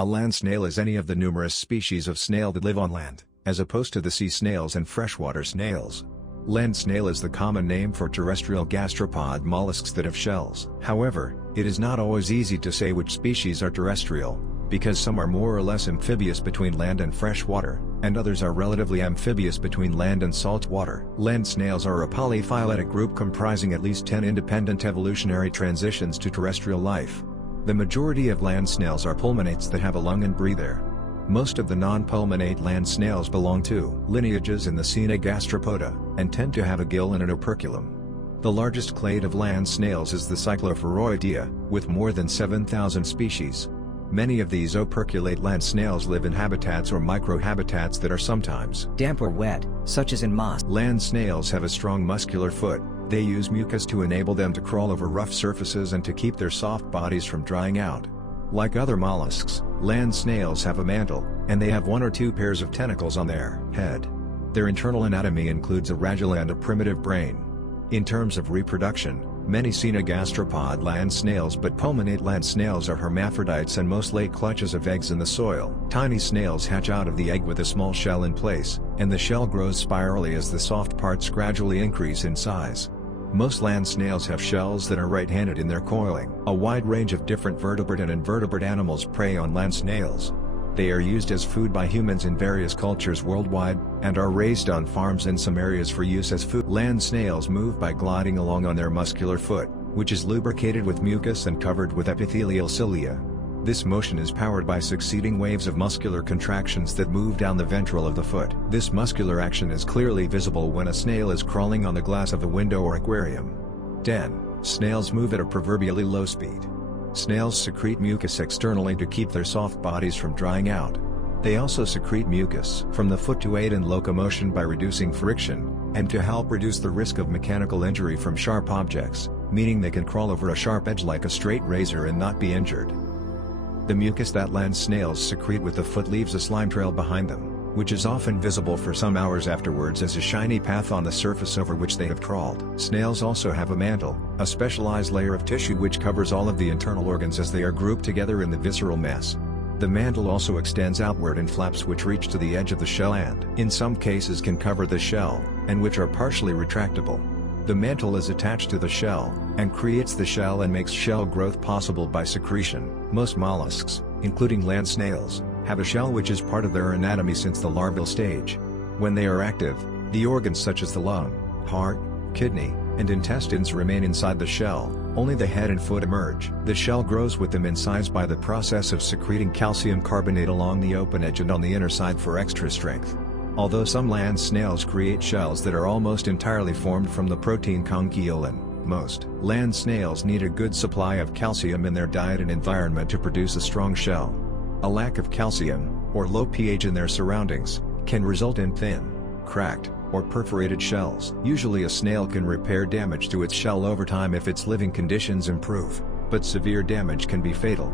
A land snail is any of the numerous species of snail that live on land, as opposed to the sea snails and freshwater snails. Land snail is the common name for terrestrial gastropod mollusks that have shells. However, it is not always easy to say which species are terrestrial, because some are more or less amphibious between land and freshwater, and others are relatively amphibious between land and salt water. Land snails are a polyphyletic group comprising at least 10 independent evolutionary transitions to terrestrial life. The majority of land snails are pulmonates that have a lung and breathe air. Most of the non-pulmonate land snails belong to lineages in the Snail gastropoda, and tend to have a gill and an operculum. The largest clade of land snails is the Cyclopharoidea, with more than 7,000 species. Many of these operculate land snails live in habitats or microhabitats that are sometimes damp or wet, such as in moss. Land snails have a strong muscular foot. They use mucus to enable them to crawl over rough surfaces and to keep their soft bodies from drying out. Like other mollusks, land snails have a mantle, and they have 1 or 2 pairs of tentacles on their head. Their internal anatomy includes a radula and a primitive brain. In terms of reproduction, many gastropod land snails but pulmonate land snails are hermaphrodites and most lay clutches of eggs in the soil. Tiny snails hatch out of the egg with a small shell in place, and the shell grows spirally as the soft parts gradually increase in size. Most land snails have shells that are right-handed in their coiling. A wide range of different vertebrate and invertebrate animals prey on land snails. They are used as food by humans in various cultures worldwide, and are raised on farms in some areas for use as food. Land snails move by gliding along on their muscular foot, which is lubricated with mucus and covered with epithelial cilia. This motion is powered by succeeding waves of muscular contractions that move down the ventral of the foot. This muscular action is clearly visible when a snail is crawling on the glass of a window or aquarium. 10. Snails move at a proverbially low speed. Snails secrete mucus externally to keep their soft bodies from drying out. They also secrete mucus from the foot to aid in locomotion by reducing friction, and to help reduce the risk of mechanical injury from sharp objects, meaning they can crawl over a sharp edge like a straight razor and not be injured. The mucus that land snails secrete with the foot leaves a slime trail behind them, which is often visible for some hours afterwards as a shiny path on the surface over which they have crawled. Snails also have a mantle, a specialized layer of tissue which covers all of the internal organs as they are grouped together in the visceral mass. The mantle also extends outward in flaps which reach to the edge of the shell and, in some cases, can cover the shell, and which are partially retractable. The mantle is attached to the shell, and creates the shell and makes shell growth possible by secretion. Most mollusks, including land snails, have a shell which is part of their anatomy since the larval stage. When they are active, the organs such as the lung, heart, kidney, and intestines remain inside the shell, only the head and foot emerge. The shell grows with them in size by the process of secreting calcium carbonate along the open edge and on the inner side for extra strength. Although some land snails create shells that are almost entirely formed from the protein conchiolin, most land snails need a good supply of calcium in their diet and environment to produce a strong shell. A lack of calcium, or low pH in their surroundings, can result in thin, cracked, or perforated shells. Usually a snail can repair damage to its shell over time if its living conditions improve, but severe damage can be fatal.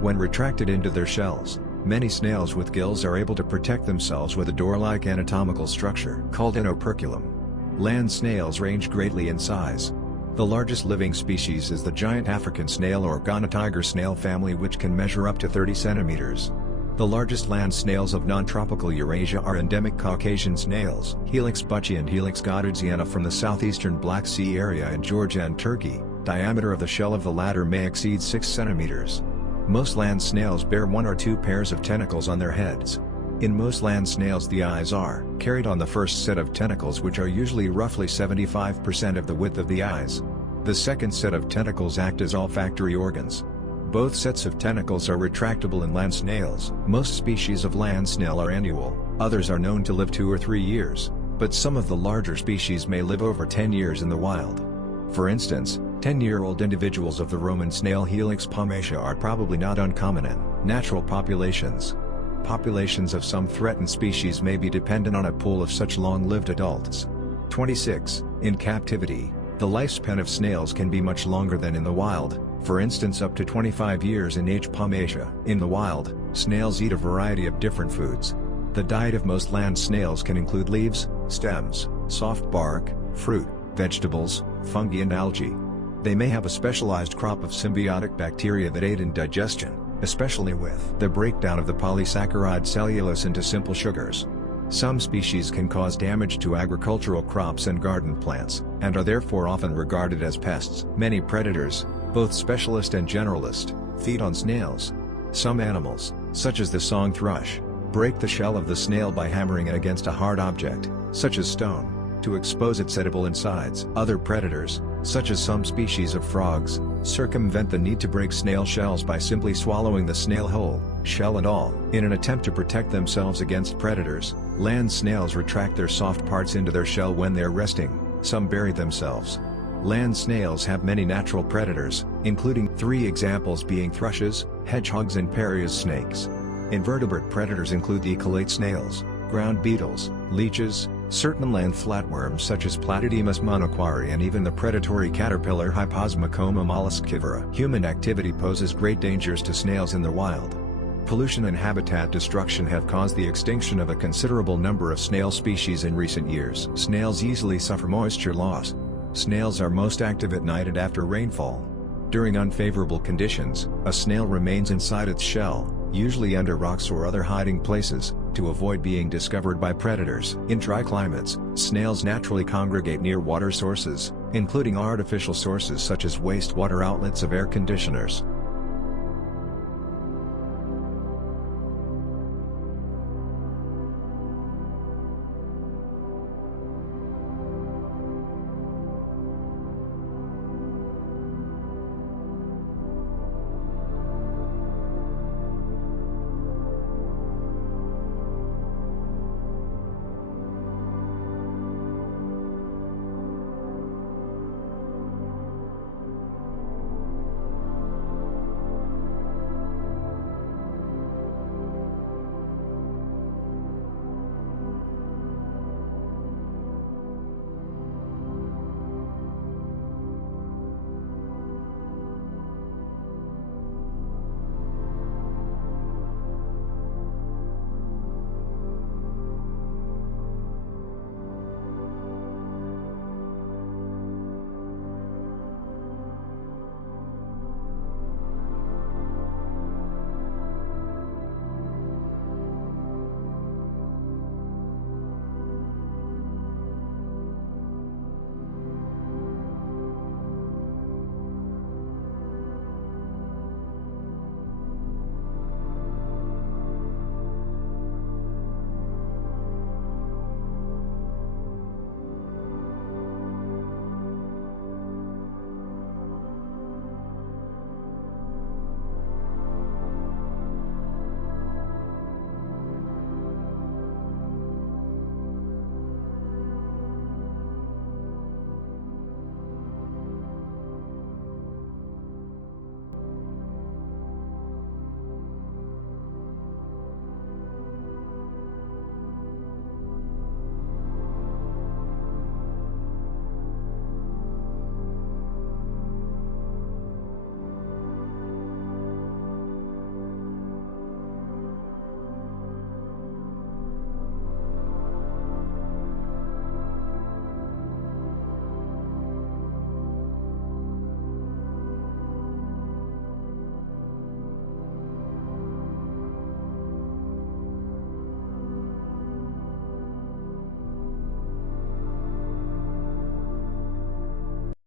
When retracted into their shells, many snails with gills are able to protect themselves with a door-like anatomical structure called an operculum. Land snails range greatly in size. The largest living species is the giant African snail or Ghana tiger snail family, which can measure up to 30 centimeters. The largest land snails of non-tropical Eurasia are endemic Caucasian snails, Helix bucci and Helix godardziana from the southeastern Black Sea area in Georgia and Turkey. Diameter of the shell of the latter may exceed 6 centimeters. Most land snails bear 1 or 2 pairs of tentacles on their heads. In most land snails the eyes are carried on the first set of tentacles, which are usually roughly 75% of the width of the eyes. The second set of tentacles act as olfactory organs. Both sets of tentacles are retractable in land snails. Most species of land snail are annual, others are known to live 2 or 3 years, but some of the larger species may live over 10 years in the wild. For instance, 10-year-old individuals of the Roman snail Helix pomatia are probably not uncommon in natural populations. Populations of some threatened species may be dependent on a pool of such long-lived adults. 26. In captivity, the lifespan of snails can be much longer than in the wild, for instance up to 25 years in H. pomatia. In the wild, snails eat a variety of different foods. The diet of most land snails can include leaves, stems, soft bark, fruit, vegetables, fungi and algae. They may have a specialized crop of symbiotic bacteria that aid in digestion. especially with the breakdown of the polysaccharide cellulose into simple sugars. Some species can cause damage to agricultural crops and garden plants, and are therefore often regarded as pests. Many predators, both specialist and generalist, feed on snails. Some animals, such as the song thrush, break the shell of the snail by hammering it against a hard object, such as stone, to expose its edible insides. Other predators, such as some species of frogs, circumvent the need to break snail shells by simply swallowing the snail whole, shell and all. In an attempt to protect themselves against predators, land snails retract their soft parts into their shell when they're resting. Some bury themselves. Land snails have many natural predators, including 3 examples being thrushes, hedgehogs and Parias snakes. Invertebrate predators include the echolate snails, ground beetles, leeches, certain land flatworms such as Platydemus monoquari and even the predatory caterpillar Hyposmacoma molluscivora. Human activity poses great dangers to snails in the wild. Pollution and habitat destruction have caused the extinction of a considerable number of snail species in recent years. Snails easily suffer moisture loss. Snails are most active at night and after rainfall. During unfavorable conditions, a snail remains inside its shell, usually under rocks or other hiding places, to avoid being discovered by predators. In dry climates, snails naturally congregate near water sources, including artificial sources such as wastewater outlets of air conditioners.